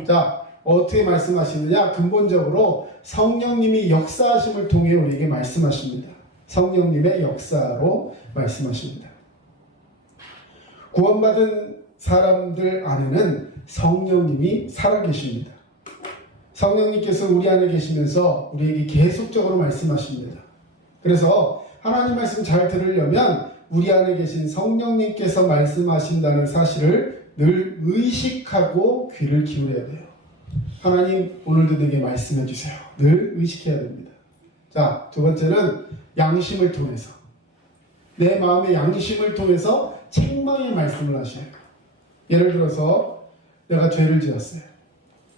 자, 어떻게 말씀하시느냐? 근본적으로 성령님이 역사하심을 통해 우리에게 말씀하십니다. 성령님의 역사로 말씀하십니다. 구원받은 사람들 안에는 성령님이 살아계십니다. 성령님께서 우리 안에 계시면서 우리에게 계속적으로 말씀하십니다. 그래서 하나님 말씀 잘 들으려면 우리 안에 계신 성령님께서 말씀하신다는 사실을 늘 의식하고 귀를 기울여야 돼요. 하나님 오늘도 내게 말씀해 주세요. 늘 의식해야 됩니다. 자, 두 번째는 양심을 통해서 내 마음의 양심을 통해서 책망의 말씀을 하셔요. 예를 들어서 내가 죄를 지었어요.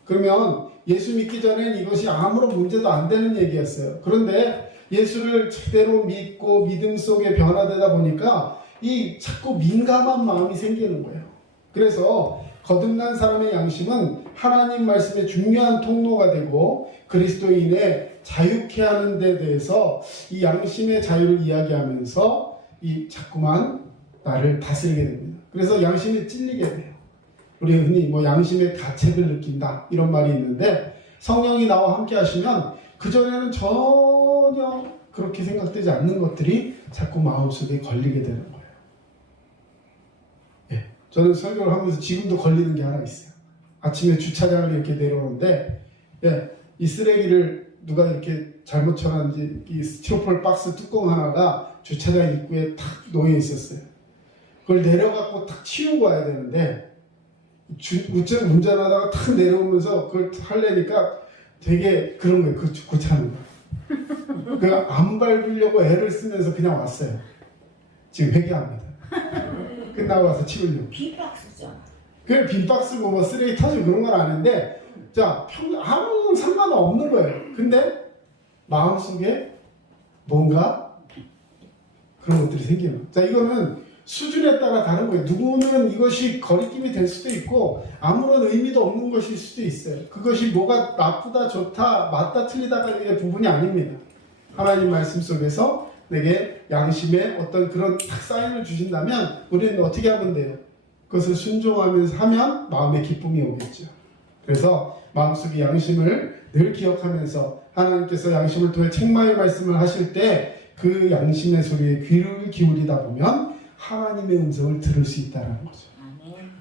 그러면 예수 믿기 전엔 이것이 아무런 문제도 안 되는 얘기였어요. 그런데 예수를 제대로 믿고 믿음 속에 변화되다 보니까 이 자꾸 민감한 마음이 생기는 거예요. 그래서 거듭난 사람의 양심은 하나님 말씀의 중요한 통로가 되고 그리스도인의 자유케 하는 데 대해서 이 양심의 자유를 이야기하면서 이 자꾸만 나를 다스리게 됩니다. 그래서 양심이 찔리게 돼요. 우리 흔히 양심의 가책을 느낀다 이런 말이 있는데 성령이 나와 함께 하시면 그전에는 전혀 그렇게 생각되지 않는 것들이 자꾸 마음속에 걸리게 되는 거예요. 저는 설교를 하면서 지금도 걸리는 게 하나 있어요. 아침에 주차장을 이렇게 내려오는데 이 쓰레기를 누가 이렇게 잘못 쳐놨는지 이 스티로폴 박스 뚜껑 하나가 주차장 입구에 탁 놓여 있었어요. 그걸 내려갖고 탁 치우고 와야 되는데 운전하다가 탁 내려오면서 그걸 하려니까 되게 그런 거예요. 그 고차는 거. 그냥 안 밟으려고 애를 쓰면서 그냥 왔어요. 지금 회개합니다. 끝나고 와서 치우려고. 빈박스잖아. 그래 빈박스고 쓰레기 터지고 그런 건 아닌데 자 아무 상관없는 거예요. 근데 마음속에 뭔가 그런 것들이 생기는 거예요. 자 이거는 수준에 따라 다른 거예요. 누구는 이것이 거리낌이 될 수도 있고 아무런 의미도 없는 것일 수도 있어요. 그것이 뭐가 나쁘다 좋다 맞다 틀리다가 부분이 아닙니다. 하나님 말씀 속에서 내게 양심에 어떤 그런 탁 사인을 주신다면 우리는 어떻게 하면 돼요? 그것을 순종하면서 하면 마음에 기쁨이 오겠죠. 그래서 마음속의 양심을 늘 기억하면서 하나님께서 양심을 통해 책망의 말씀을 하실 때 그 양심의 소리에 귀를 기울이다 보면 하나님의 음성을 들을 수 있다는 거죠.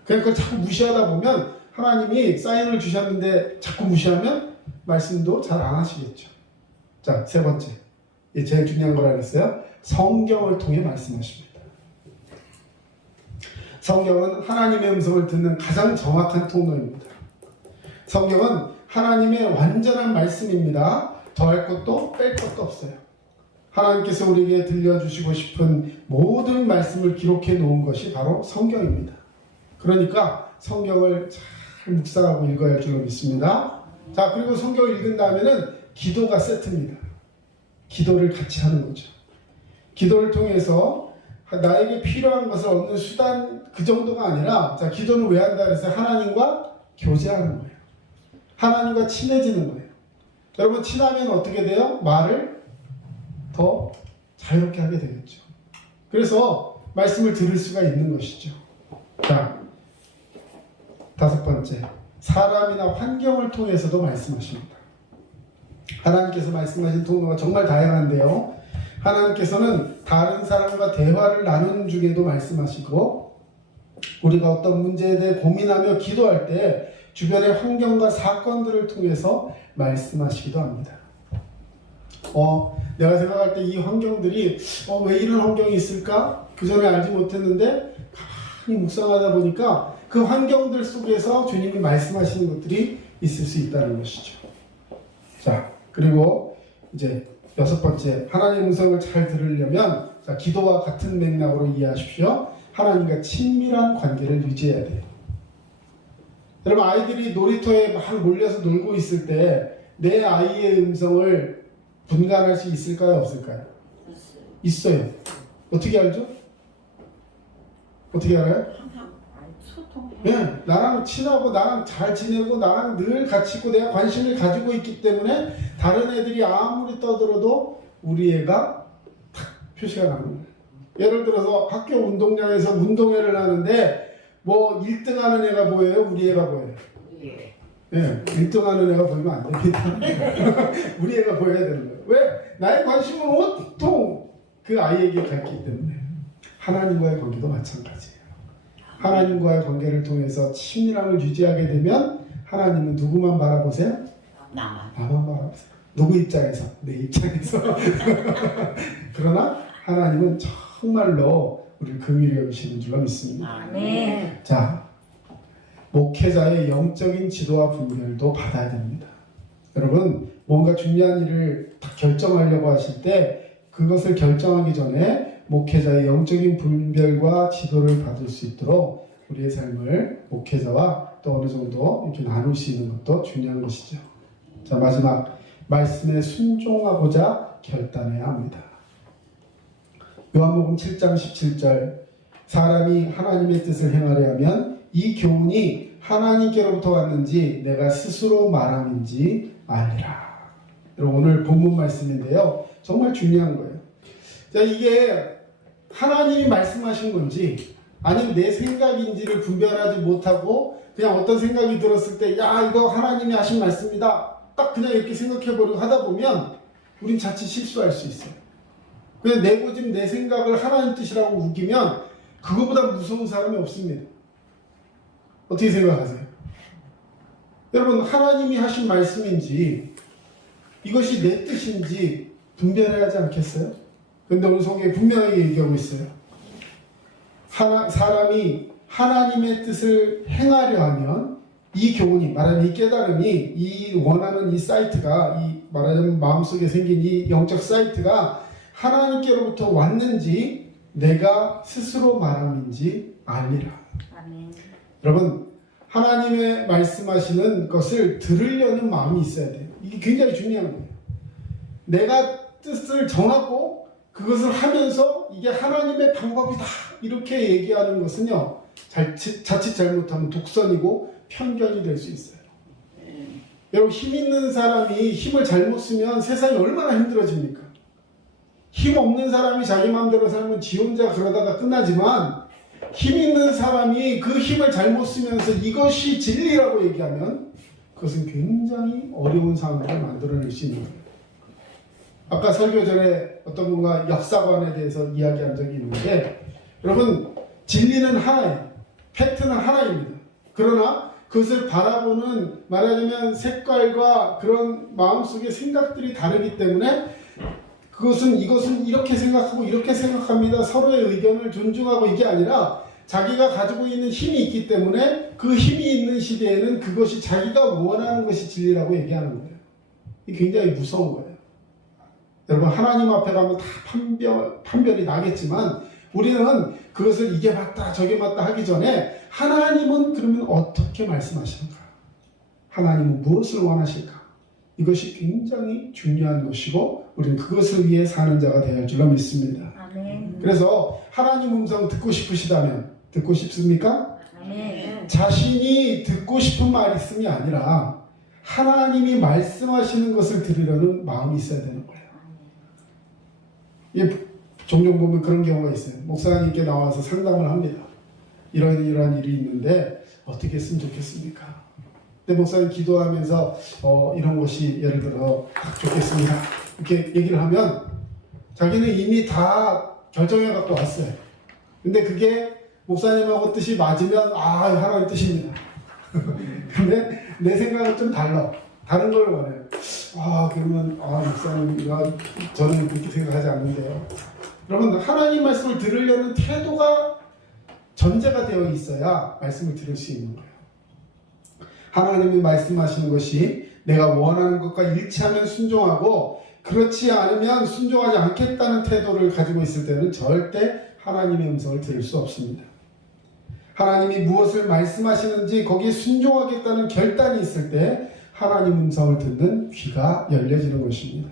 그러니까 그걸 자꾸 무시하다 보면 하나님이 사인을 주셨는데 자꾸 무시하면 말씀도 잘 안 하시겠죠. 자, 세 번째. 제일 중요한 거라 그랬어요. 성경을 통해 말씀하십니다. 성경은 하나님의 음성을 듣는 가장 정확한 통로입니다. 성경은 하나님의 완전한 말씀입니다. 더할 것도 뺄 것도 없어요. 하나님께서 우리에게 들려주시고 싶은 모든 말씀을 기록해 놓은 것이 바로 성경입니다. 그러니까 성경을 잘 묵상하고 읽어야 할 줄로 믿습니다. 자, 그리고 성경을 읽은 다음에는 기도가 세트입니다. 기도를 같이 하는 거죠. 기도를 통해서 나에게 필요한 것을 얻는 수단 그 정도가 아니라 자 기도는 왜 한다 그래서 하나님과 교제하는 거예요. 하나님과 친해지는 거예요. 여러분 친하면 어떻게 돼요? 말을 더 자유롭게 하게 되겠죠. 그래서 말씀을 들을 수가 있는 것이죠. 자, 다섯 번째, 사람이나 환경을 통해서도 말씀하십니다. 하나님께서 말씀하신 통로가 정말 다양한데요. 하나님께서는 다른 사람과 대화를 나누는 중에도 말씀하시고 우리가 어떤 문제에 대해 고민하며 기도할 때 주변의 환경과 사건들을 통해서 말씀하시기도 합니다. 내가 생각할 때 이 환경들이 왜 이런 환경이 있을까? 그 전에 알지 못했는데 가만히 묵상하다 보니까 그 환경들 속에서 주님이 말씀하시는 것들이 있을 수 있다는 것이죠. 자, 그리고 이제 6번째, 하나님의 음성을 잘 들으려면 기도와 같은 맥락으로 이해하십시오. 하나님과 친밀한 관계를 유지해야 돼요. 여러분, 아이들이 놀이터에 막 몰려서 놀고 있을 때 내 아이의 음성을 분간할 수 있을까요? 없을까요? 있어요. 어떻게 알죠? 어떻게 알아요? 네, 나랑 친하고 나랑 잘 지내고 나랑 늘 같이 있고 내가 관심을 가지고 있기 때문에 다른 애들이 아무리 떠들어도 우리 애가 탁 표시가 나는 거예요. 예를 들어서 학교 운동장에서 운동회를 하는데 뭐 1등 하는 애가 보여요? 우리 애가 보여요? 네, 1등 하는 애가 보이면 안 됩니다. 우리 애가 보여야 되는 거예요. 왜? 나의 관심은 온통 그 아이에게 갔기 때문에. 하나님과의 관계도 마찬가지예요. 하나님과의 관계를 통해서 친밀함을 유지하게 되면 하나님은 누구만 바라보세요? 나만 바라보세요. 누구 입장에서? 내 입장에서. 그러나 하나님은 정말로 우리를 긍휼히 여기시는 줄로 믿습니다. 네. 자, 목회자의 영적인 지도와 분별도 받아야 됩니다. 여러분, 뭔가 중요한 일을 딱 결정하려고 하실 때 그것을 결정하기 전에 목회자의 영적인 분별과 지도를 받을 수 있도록 우리의 삶을 목회자와 또 어느 정도 이렇게 나눌 수 있는 것도 중요한 것이죠. 자, 마지막, 말씀에 순종하고자 결단해야 합니다. 요한복음 7장 17절, 사람이 하나님의 뜻을 행하려 하면 이 교훈이 하나님께로부터 왔는지 내가 스스로 말함인지 알리라. 여러분, 오늘 본문 말씀인데요, 정말 중요한 거예요. 자, 이게 하나님이 말씀하신 건지 아니면 내 생각인지를 분별하지 못하고 그냥 어떤 생각이 들었을 때 야, 이거 하나님이 하신 말씀이다, 딱 그냥 이렇게 생각해버리고 하다 보면 우린 자칫 실수할 수 있어요. 그냥 내고집 내 생각을 하나님 뜻이라고 우기면 그거보다 무서운 사람이 없습니다. 어떻게 생각하세요? 여러분, 하나님이 하신 말씀인지 이것이 내 뜻인지 분별해야 하지 않겠어요? 근데 오늘 성경에 분명하게 얘기하고 있어요. 사람이 하나님의 뜻을 행하려 하면 이 교훈이, 말하는 이 깨달음이, 이 원하는 이 사이트가, 이 말하자면 마음속에 생긴 이 영적 사이트가 하나님께로부터 왔는지 내가 스스로 말함인지 알리라. 아멘. 여러분, 하나님의 말씀하시는 것을 들으려는 마음이 있어야 돼요. 이게 굉장히 중요한 거예요. 내가 뜻을 정하고 그것을 하면서 이게 하나님의 방법이다 이렇게 얘기하는 것은요, 자칫 잘못하면 독선이고 편견이 될 수 있어요. 여러분, 힘 있는 사람이 힘을 잘못 쓰면 세상이 얼마나 힘들어집니까? 힘 없는 사람이 자기 마음대로 살면 지 혼자 그러다가 끝나지만 힘 있는 사람이 그 힘을 잘못 쓰면서 이것이 진리라고 얘기하면 그것은 굉장히 어려운 상황을 만들어낼 수 있는 거예요. 아까 설교 전에 어떤 분과 역사관에 대해서 이야기한 적이 있는데, 여러분, 진리는 하나예요. 팩트는 하나입니다. 그러나 그것을 바라보는, 말하자면 색깔과 그런 마음속의 생각들이 다르기 때문에 이것은 이렇게 생각하고 이렇게 생각합니다. 서로의 의견을 존중하고 이게 아니라 자기가 가지고 있는 힘이 있기 때문에 그 힘이 있는 시대에는 그것이 자기가 원하는 것이 진리라고 얘기하는 거예요. 이게 굉장히 무서운 거예요. 여러분, 하나님 앞에 가면 다 판별이 나겠지만 우리는 그것을 이게 맞다 저게 맞다 하기 전에 하나님은 그러면 어떻게 말씀하시는가? 하나님은 무엇을 원하실까? 이것이 굉장히 중요한 것이고 우리는 그것을 위해 사는 자가 되어야 할 줄로 믿습니다. 아멘. 그래서 하나님 음성 듣고 싶으시다면 듣고 싶습니까? 아멘. 자신이 듣고 싶은 말이 있음이 아니라 하나님이 말씀하시는 것을 들으려는 마음이 있어야 되는 거예요. 예, 종종 보면 그런 경우가 있어요. 목사님께 나와서 상담을 합니다. 이런 일이 있는데 어떻게 했으면 좋겠습니까? 근데 목사님 기도하면서 이런 것이 예를 들어 좋겠습니다 이렇게 얘기를 하면 자기는 이미 다 결정해 갖고 왔어요. 근데 그게 목사님하고 뜻이 맞으면 하나님 뜻입니다. 근데 내 생각은 좀 다른 걸 원해요. 그러면 목사님과 저는 그렇게 생각하지 않는데요. 여러분, 하나님 말씀을 들으려는 태도가 전제가 되어 있어야 말씀을 들을 수 있는 거예요. 하나님이 말씀하시는 것이 내가 원하는 것과 일치하면 순종하고, 그렇지 않으면 순종하지 않겠다는 태도를 가지고 있을 때는 절대 하나님의 음성을 들을 수 없습니다. 하나님이 무엇을 말씀하시는지 거기에 순종하겠다는 결단이 있을 때 하나님 음성을 듣는 귀가 열려지는 것입니다.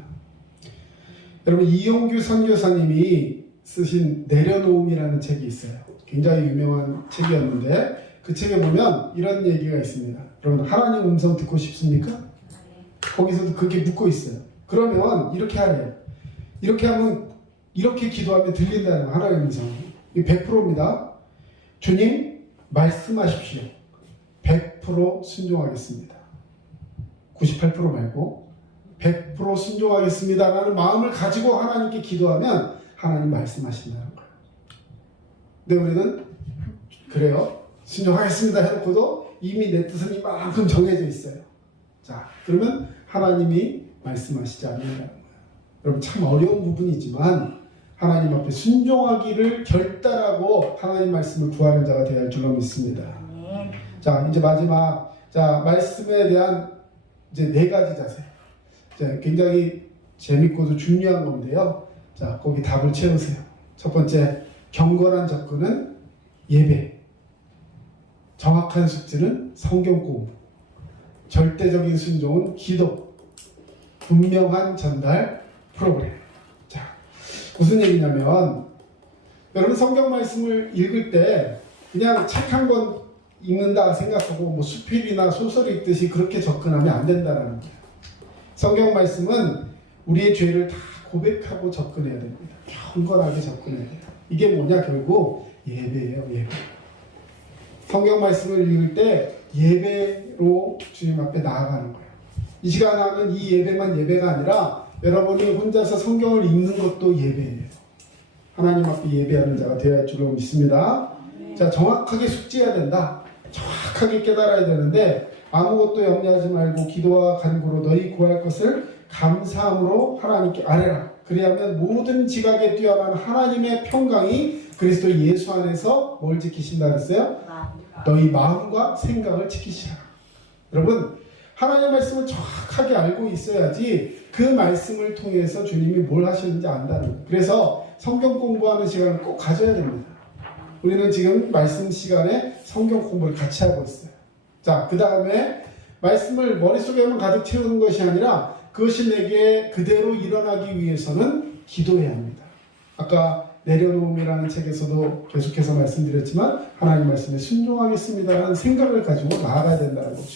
여러분, 이용규 선교사님이 쓰신 내려놓음이라는 책이 있어요. 굉장히 유명한 책이었는데 그 책에 보면 이런 얘기가 있습니다. 여러분, 하나님 음성 듣고 싶습니까? 거기서도 그게 묻고 있어요. 그러면 이렇게 하래요. 이렇게 하면, 이렇게 기도하면 들린다는 거, 하나님 음성. 이게 100%입니다. 주님, 말씀하십시오. 100% 순종하겠습니다. 98% 말고 100% 순종하겠습니다 라는 마음을 가지고 하나님께 기도하면 하나님 말씀하신다는 거예요. 근데 우리는 그래요. 순종하겠습니다 해놓고도 이미 내 뜻은 이만큼 정해져 있어요. 자, 그러면 하나님이 말씀하시지 않는다는 거예요. 여러분, 참 어려운 부분이지만 하나님 앞에 순종하기를 결단하고 하나님 말씀을 구하는 자가 되어야 할 줄로 믿습니다. 자, 이제 마지막, 말씀에 대한 이제 4가지 자세. 자, 굉장히 재밌고도 중요한 건데요. 자, 거기 답을 채우세요. 첫 번째, 경건한 접근은 예배. 정확한 숙지는 성경 공부. 절대적인 순종은 기도. 분명한 전달 프로그램. 자, 무슨 얘기냐면, 여러분 성경 말씀을 읽을 때 그냥 책 한 권 읽는다 생각하고 수필이나 소설을 읽듯이 그렇게 접근하면 안 된다는 거예요. 성경 말씀은 우리의 죄를 다 고백하고 접근해야 됩니다. 경건하게 접근해야 돼요. 이게 뭐냐, 결국 예배예요. 예배. 성경 말씀을 읽을 때 예배로 주님 앞에 나아가는 거예요. 이 시간 하면 이 예배만 예배가 아니라 여러분이 혼자서 성경을 읽는 것도 예배예요. 하나님 앞에 예배하는 자가 되어야 할 줄로 믿습니다. 자, 정확하게 숙지해야 된다. 정확하게 깨달아야 되는데 아무것도 염려하지 말고 기도와 간구로 너희 구할 것을 감사함으로 하나님께 아뢰라. 그리하면 모든 지각에 뛰어난 하나님의 평강이 그리스도 예수 안에서 뭘 지키신다 그랬어요? 너희 마음과 생각을 지키시라. 여러분, 하나님의 말씀을 정확하게 알고 있어야지 그 말씀을 통해서 주님이 뭘 하시는지 안다는 거예요. 그래서 성경 공부하는 시간을 꼭 가져야 됩니다. 우리는 지금 말씀 시간에 성경 공부를 같이 하고 있어요. 자, 그 다음에 말씀을 머릿속에만 가득 채우는 것이 아니라 그것이 내게 그대로 일어나기 위해서는 기도해야 합니다. 아까 내려놓음이라는 책에서도 계속해서 말씀드렸지만 하나님 말씀에 순종하겠습니다라는 생각을 가지고 나아가야 된다는 거죠.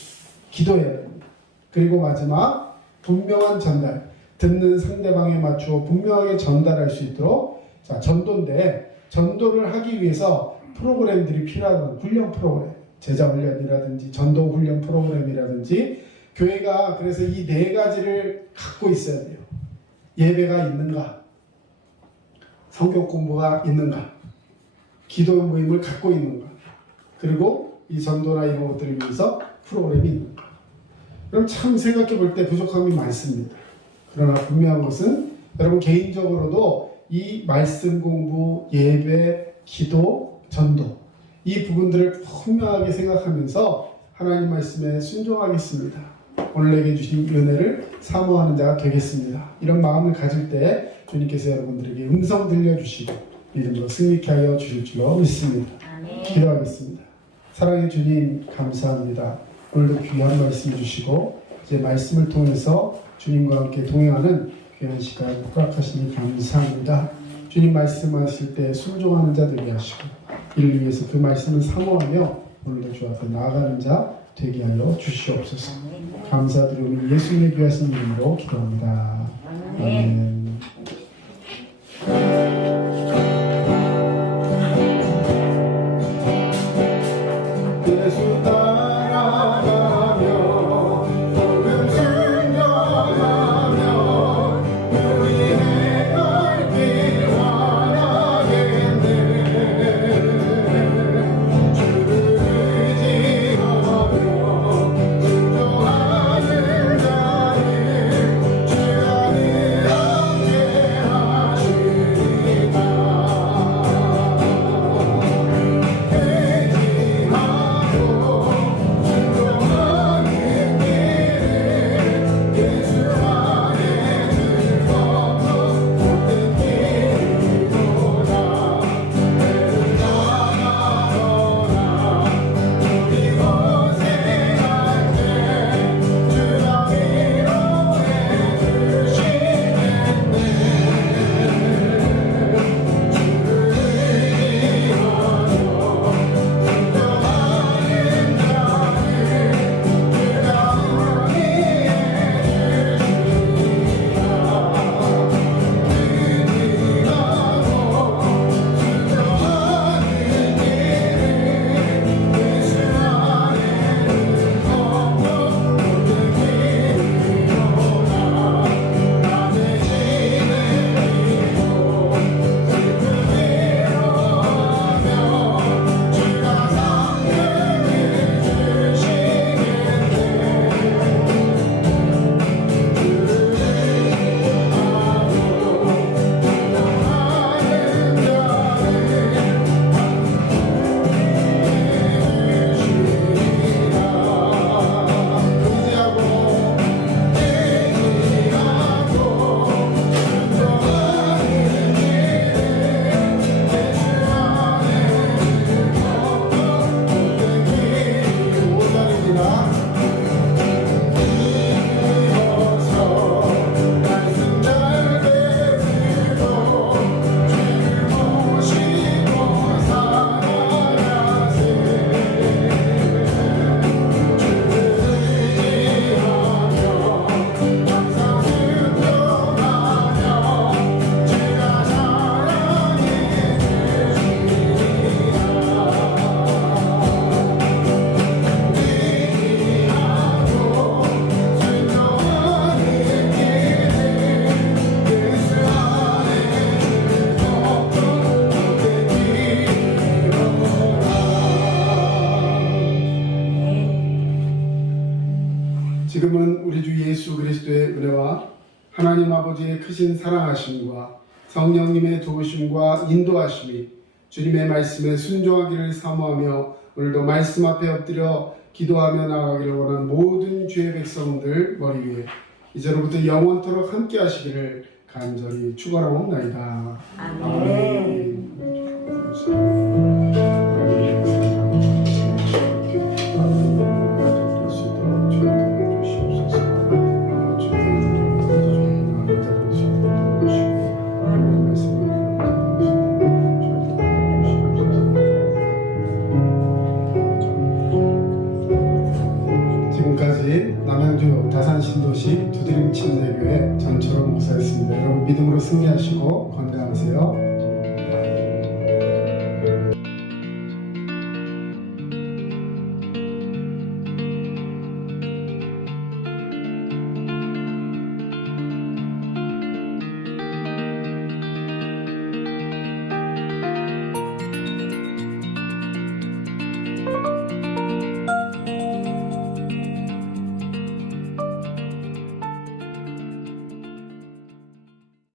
기도해야 됩니다. 그리고 마지막, 분명한 전달. 듣는 상대방에 맞추어 분명하게 전달할 수 있도록, 자, 전도인데 전도를 하기 위해서 프로그램들이 필요하거든요. 훈련 프로그램, 제자 훈련이라든지 전도 훈련 프로그램이라든지. 교회가 그래서 이 4가지를 갖고 있어야 돼요. 예배가 있는가, 성경 공부가 있는가, 기도 모임을 갖고 있는가, 그리고 이 전도나 이런 것들을 위해서 프로그램이 있는가. 그럼 참 생각해 볼 때 부족함이 많습니다. 그러나 분명한 것은 여러분 개인적으로도 이 말씀 공부, 예배, 기도, 전도, 이 부분들을 분명하게 생각하면서 하나님 말씀에 순종하겠습니다. 오늘 내게 주신 은혜를 사모하는 자가 되겠습니다. 이런 마음을 가질 때 주님께서 여러분들에게 음성 들려주시고 믿음으로 승리케 하여 주실 줄로 믿습니다. 아멘. 기도하겠습니다. 사랑의 주님, 감사합니다. 오늘도 귀한 말씀 주시고 이제 말씀을 통해서 주님과 함께 동행하는 귀한 시간 허락하시니 감사합니다. 주님 말씀하실 때 순종하는 자 되게 하시고 이를 위해서 그 말씀을 사모하며 오늘도 주 앞에 나아가는 자 되게 하여 주시옵소서. 감사드리오니 예수님의 귀하신 이름으로 기도합니다. 아멘. 예수 따라가며 복음 증거하며 우리 행할 길 원하겠네. 그리스도의 은혜와 하나님 아버지의 크신 사랑하심과 성령님의 도우심과 인도하심이 주님의 말씀에 순종하기를 사모하며 오늘도 말씀 앞에 엎드려 기도하며 나아가기를 원하는 모든 주의 백성들 머리 위에 이제로부터 영원토록 함께 하시기를 간절히 축원하옵나이다. 아멘. 지금까지 남양주 다산신도시 두드림 침례교회 전철원 목사였습니다. 여러분 믿음으로 승리하시고 건강하세요.